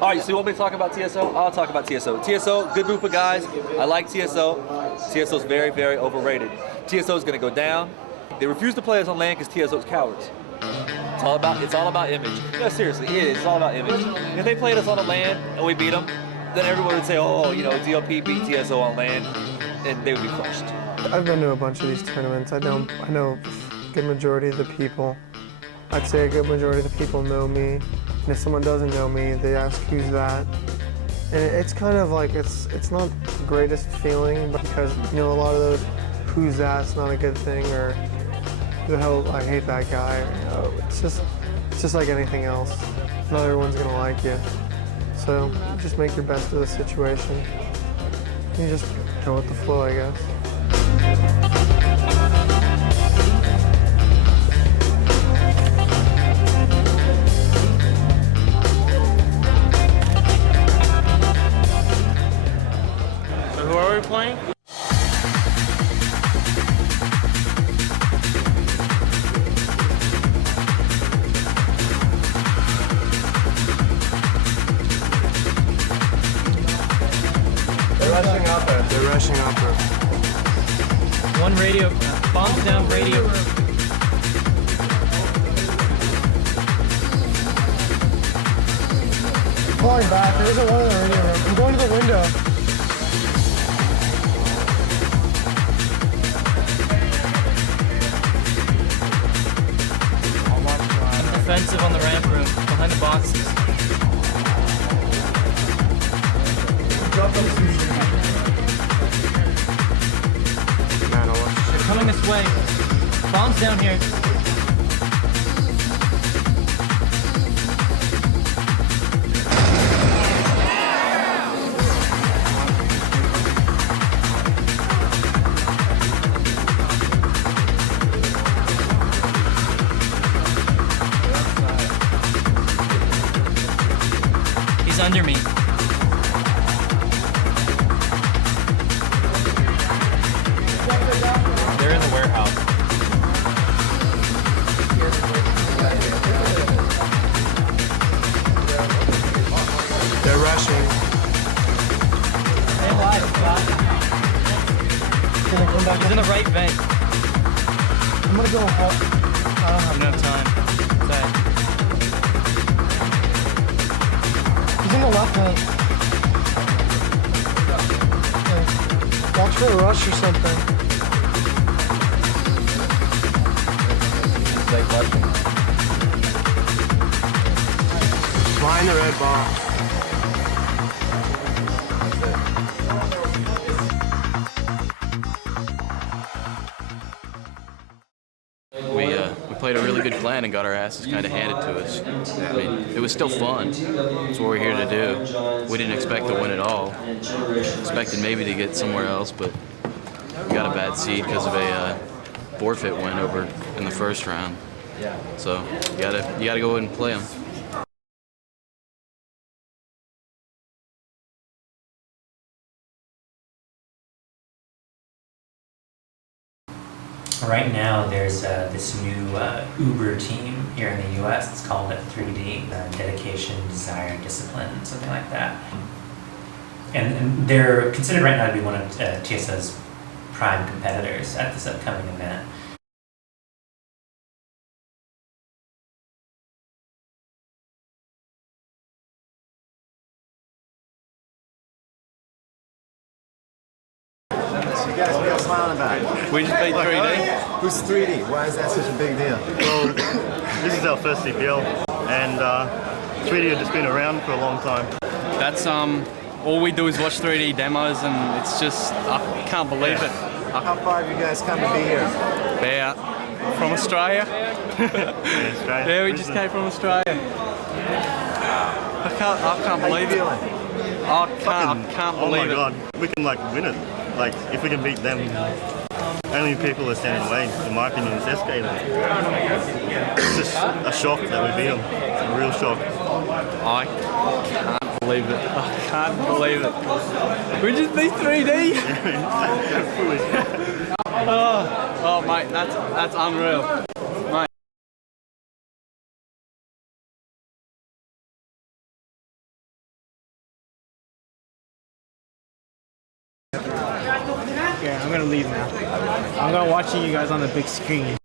All right, so you want me to talk about TSO? I'll talk about TSO. TSO, good group of guys. I like TSO. TSO is very, very overrated. TSO is going to go down. They refuse to play us on land because TSO is cowards. It's all about image. No, seriously, it is. It's all about image. If they played us on the land and we beat them, then everyone would say, oh, DLP beat TSO on land, and they would be crushed. I've been to a bunch of these tournaments. I know a good majority of the people. I'd say a good majority of the people know me. And if someone doesn't know me, they ask who's that. And it's kind of like, it's not the greatest feeling, but because, a lot of those who's that's not a good thing, or who the hell, I hate that guy. Or, it's just, it's just like anything else. Not everyone's gonna like you. So just make your best of the situation. You just go with the flow, I guess. So who are we playing? They're rushing upper. One radio, bombs down radio. Falling back. There isn't one in the radio room. I'm going to the window. Offensive on the ramp room, behind the boxes. They're coming this way. Bombs down here. He's under me. They're in the warehouse. They're rushing. Stay alive, Scott. Gonna come back. He's in the right vent. I'm gonna go up. I don't have enough time. Sorry. He's in the left hand. Okay. Watch for a rush or something. Behind the red box. We played a really good plan and got our asses kind of handed to us. I mean, it was still fun. It's what we're here to do. We didn't expect to win at all. Expected maybe to get somewhere else, but we got a bad seed because of a forfeit win over in the first round. So you gotta go ahead and play them. Right now, there's this new Uber team here in the U.S. It's called 3D, Dedication, Desire, Discipline, something like that. And they're considered right now to be one of TSO's prime competitors at this upcoming event. You guys, what are you smiling about? We just beat 3D. Who's 3D? Why is that such a big deal? Well, this is our first CPL, and 3D have just been around for a long time. That's all we do is watch 3D demos, and it's just I can't believe it. How far have you guys come to be here? About from Australia. Yeah, we just came from Australia. I can't believe it. I can't believe it. Oh my god, we can win it. If we can beat them, only people are standing in the way, in my opinion, is escalating. It's just a shock that we beat them. It's a real shock. I can't believe it. I can't believe it. We just beat 3D. Oh mate, that's unreal. Mate. Yeah, I'm gonna leave now. I'm gonna watching you guys on the big screen.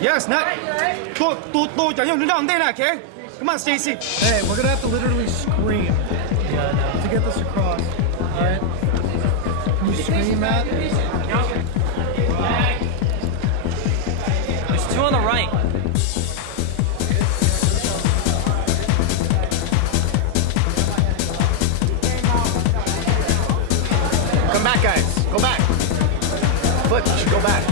Yes, Nat. Okay? Come on, Stacy. Hey, we're gonna have to literally scream to get this across. Alright? Can you scream, Matt? There's two on the right. Come back, guys. Go back. Flip, you should go back.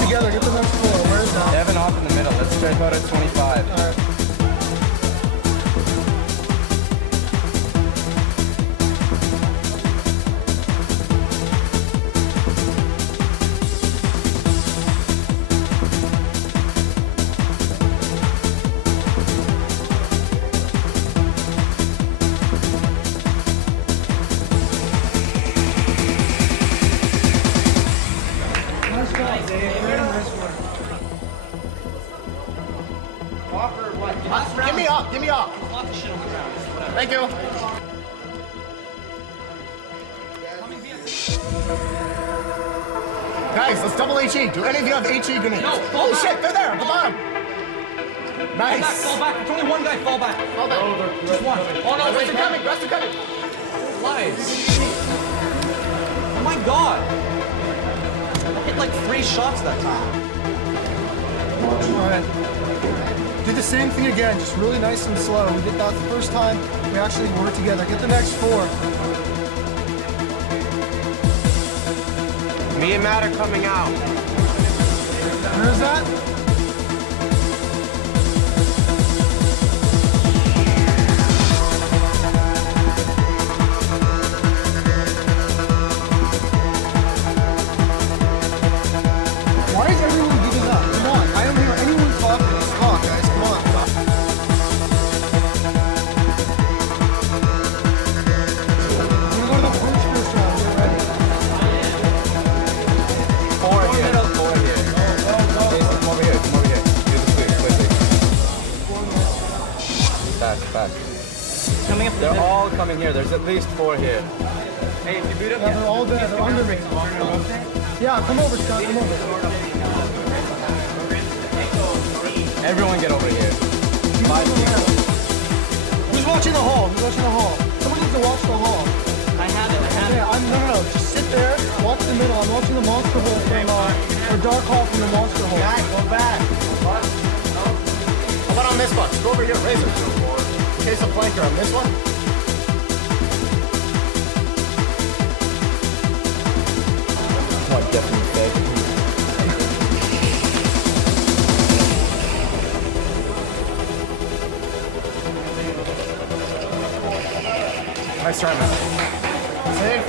together. Get the next four. Where's that? They have an off in the middle. Let's try about at 25. All right. Give me up, give me up. Thank you. Guys, let's double HE. Do any of you have HE grenades? No, holy shit, they're there at the bottom. Nice. Fall back. There's only one guy. Fall back. Fall back. Just one. Oh no, Rest are coming, rest are coming. Lies. Oh my god. I hit like 3 shots that time. Alright. Do the same thing again, just really nice and slow. We did that the first time we actually were together. Get the next 4. Me and Matt are coming out. Where's that? Why is everyone giving up? Come on, I don't hear anyone talking. Let's talk, guys. Come on. I'm gonna go to the first round. Get ready. 4 here. 4 here. Jason, come over here. Come over here. Do the sweep quickly. Fast. Coming up. They're all coming here. There's at least 4 here. Hey, if you boot up, Yeah, they're all there. They're under me. Yeah, come over, Scott. Come over. Everyone get over here. 5 people. Who's watching the hall? Who's watching the hall? Someone needs to watch the hall. I have it. Yeah, no. Just sit there, watch the middle. I'm watching the monster hole from, or dark hall from the monster hole. Back, go back. What? How about on this one? Go over here, Razor. In case of flanker on this one. What, definitely fake. Nice try, man. Save.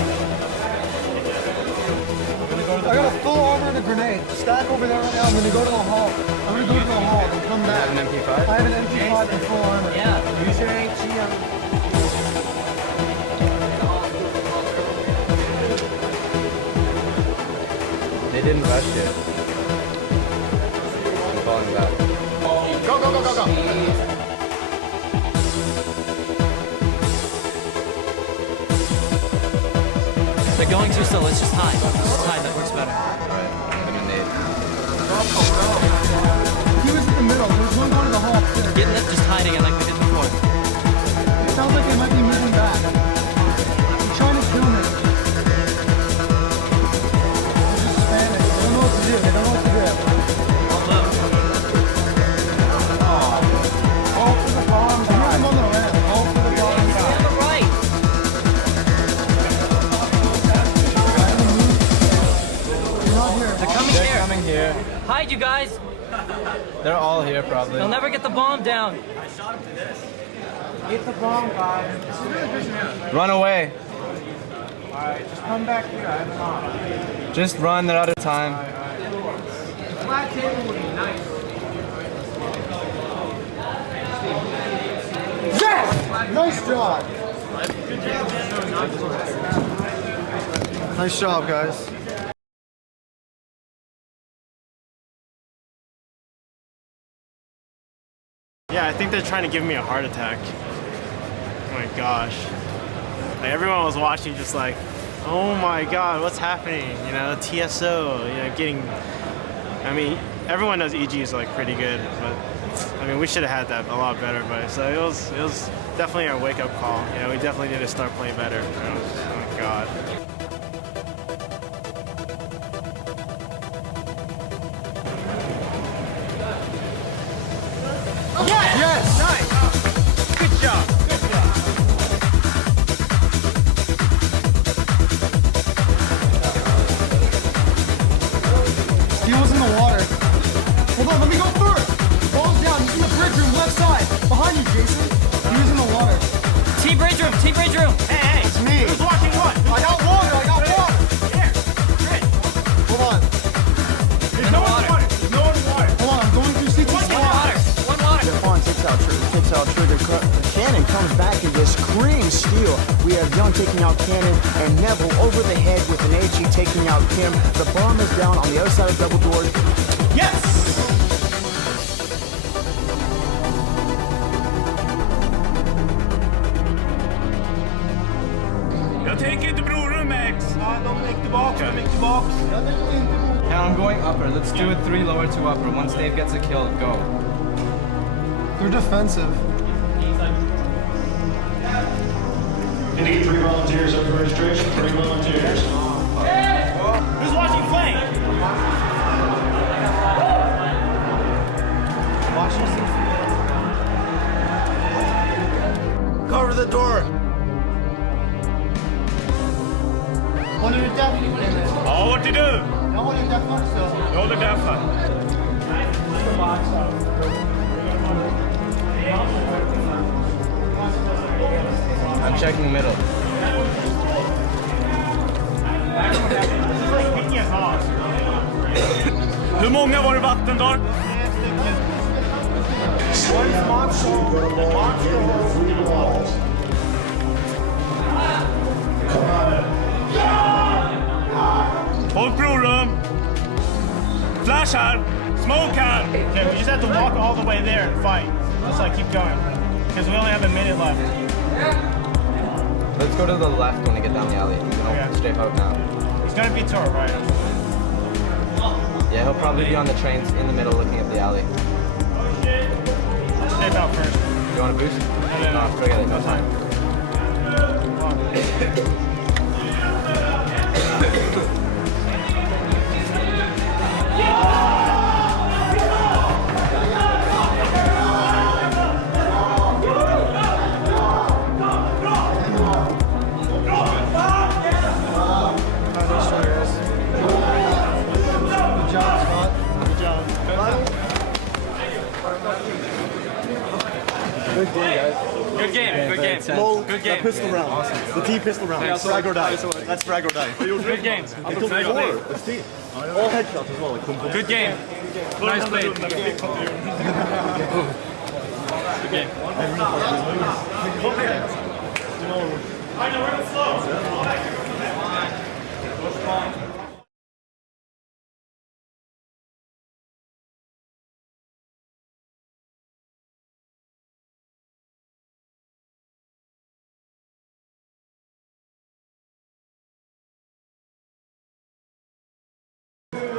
I got a full armor and a grenade. Stack over there right now. I'm gonna go to the hall. I'm gonna go to the hall and come back. You have an MP5? I have an MP5 and full armor. Yeah. Use your HE. They didn't rush yet. I'm falling back. Go. They're going too slow. Let's just hide. That works better. Alright, I'm gonna nade. He was in the middle. There's one going to the hall. Getting it, just hiding it like we did before. It sounds like they might be moving back. They're trying to kill me. They're just spamming. They don't know what to do. All for the bomb guy. Here's them on the ramp. All for the bomb guy. On the right. They're coming here. Hide, you guys. They're all here, probably. They'll never get the bomb down. Get the bomb, guys. Run away. Alright, just come back here. I have a bomb. Just run, they're out of time. The flat table would be nice. Yes! Nice job. Nice job, guys. Yeah, I think they're trying to give me a heart attack. Oh my gosh. Like, everyone was watching just like, oh my god, what's happening? You know, TSO, you know, getting... I mean, everyone knows EG is like pretty good, but I mean, we should have had that a lot better, but so it was definitely a wake-up call. You know, we definitely need to start playing better. You know, oh my god. Yes! Nice! Good job! He was in the water. The cannon comes back and just screams steal. We have Young taking out Cannon and Neville over the head with an HE taking out Kim. The bomb is down on the other side of double doors. Yes! Jag tänker inte brorum Max. Ja, de gick tillbaka. And I'm going upper. Let's do it 3 lower, 2 upper. Once Dave gets a kill, go. They're defensive. You need 3 volunteers up for registration. 3 volunteers. Who's watching flank? Cover the door. Håller du därför? Ja, vart är du? Jag håller därför också. Jag håller därför. I'm checking middle. Hur många var det vatten då? Håll prorum! Flash här! Smoke här! Okay, we just have to walk all the way there and fight. Let's like keep going. Because we only have a minute left. Let's go to the left when we get down the alley. Don't strafe out now. It's gonna be Tor, right? Yeah, he'll probably be on the trains in the middle looking at the alley. Strafe out first. You want a boost? No, forget it, no time. Good game, guys. Good game, good game. Good game. Pistol round. Awesome. The team pistol round. That's frag or die. That's frag or die. Good game. Until Nice four. play. It's team. All headshots as well. Like Good game. Nice play. Good game. I know we're slow.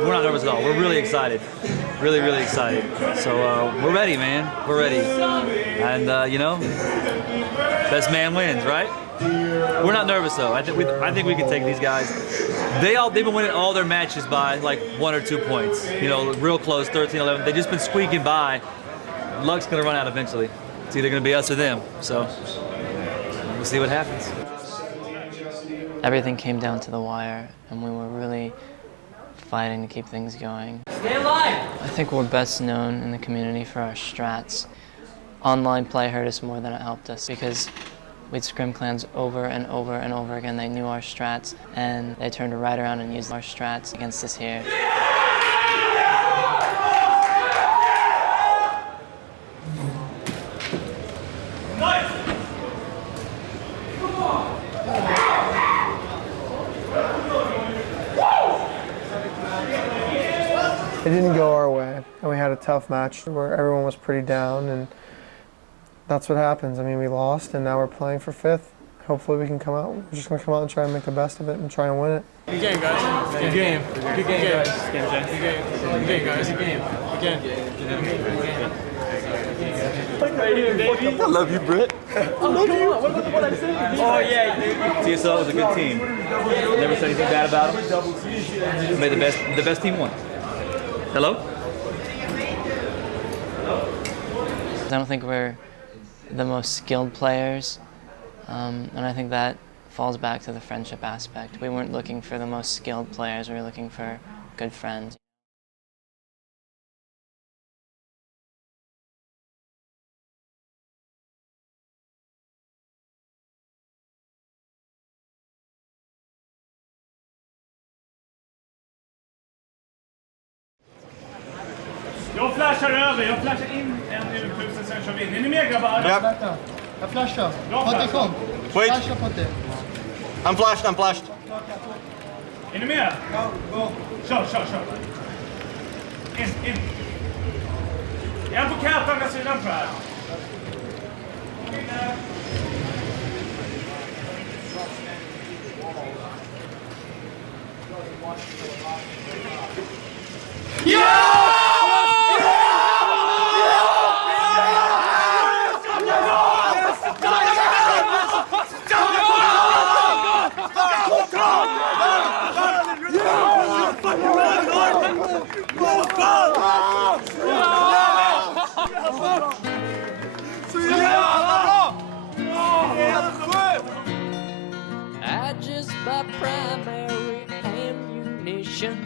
We're not nervous at all. We're really excited. Really, really excited. So we're ready, man. We're ready. And you know, best man wins, right? We're not nervous though. I think we can take these guys. They've been winning all their matches by like 1 or 2 points. You know, real close, 13-11. They've just been squeaking by. Luck's gonna run out eventually. It's either gonna be us or them. So we'll see what happens. Everything came down to the wire, and we were really fighting to keep things going. Stay alive! I think we're best known in the community for our strats. Online play hurt us more than it helped us because we'd scrim clans over and over and over again. They knew our strats, and they turned right around and used our strats against us here. It didn't go our way, and we had a tough match where everyone was pretty down, and that's what happens. I mean, we lost, and now we're playing for 5th. Hopefully we can come out. We're just going to come out and try and make the best of it and try and win it. Good game, guys. Good game. Good game, guys. Good game, Good game, guys. Good game. Good game. I love you, Britt. I love you. What about the one I said? Oh, yeah, dude. TSO was a good team. Never said anything bad about them. Made the best team won. Hello? I don't think we're the most skilled players, and I think that falls back to the friendship aspect. We weren't looking for the most skilled players, we were looking for good friends. Jag flashar över, jag flashar in en över tusen, sen kör vi in. Är ni med grabbar? Ja. Jag flashar. Potte kom. Wait. Flasha Potte. I'm flashed, I'm flashed. Är ni med? Kör. In. En på kant, andra sidan tror jag. I just bought primary ammunition.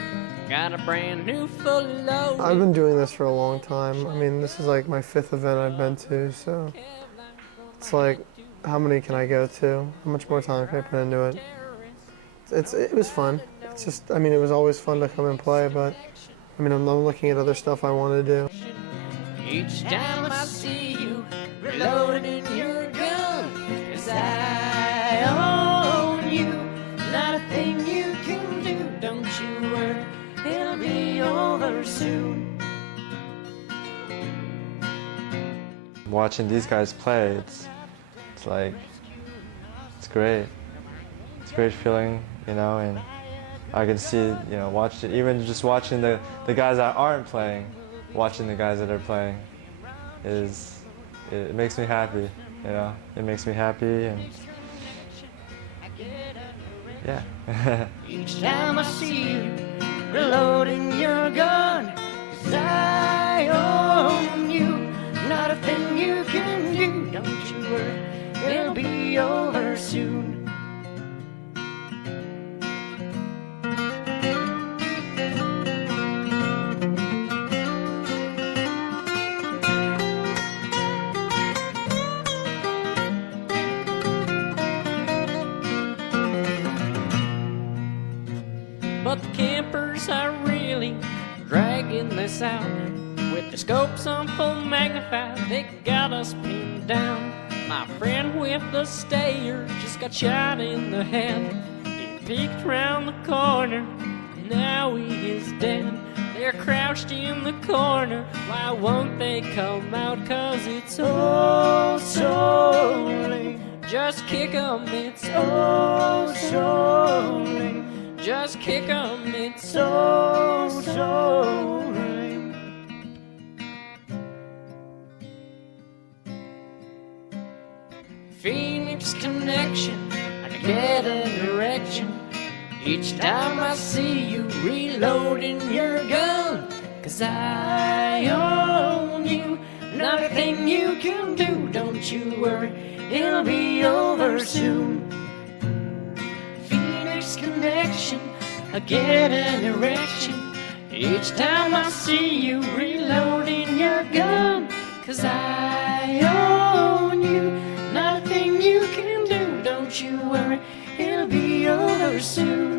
Got a brand new full load. I've been doing this for a long time. I mean, this is like my 5th event I've been to, so it's like, how many can I go to? How much more time can I put into it? It was fun. It's just, I mean, it was always fun to come and play, but I mean, I'm looking at other stuff I want to do. Each time I see you reloading your gun, 'cause I own you. Not a thing you can do, don't you worry, it'll be over soon. Watching these guys play, it's like, it's great. It's a great feeling, you know, and I can see, you know, even just watching the guys that aren't playing, watching the guys that are playing, it makes me happy, you know. It makes me happy, and yeah. Each time I see you reloading your gun, 'cause I own you. Not a thing you can do, don't you worry, it'll be over soon. But the campers are really dragging this out. With the scopes on full magnified, they got us pinned down. My friend with the stayer just got shot in the head. He peeked round the corner, now he is dead. They're crouched in the corner, why won't they come out? 'Cause it's oh so late. Just kick 'em, it's oh so late. Just kick 'em, it's so late. Phoenix connection, I can get an erection each time I see you reloading your gun. 'Cause I own you, not a thing you can do, don't you worry, it'll be over soon. Phoenix connection, I get an erection each time I see you reloading your gun. 'Cause I own you, not a thing you can do, don't you worry, it'll be over soon.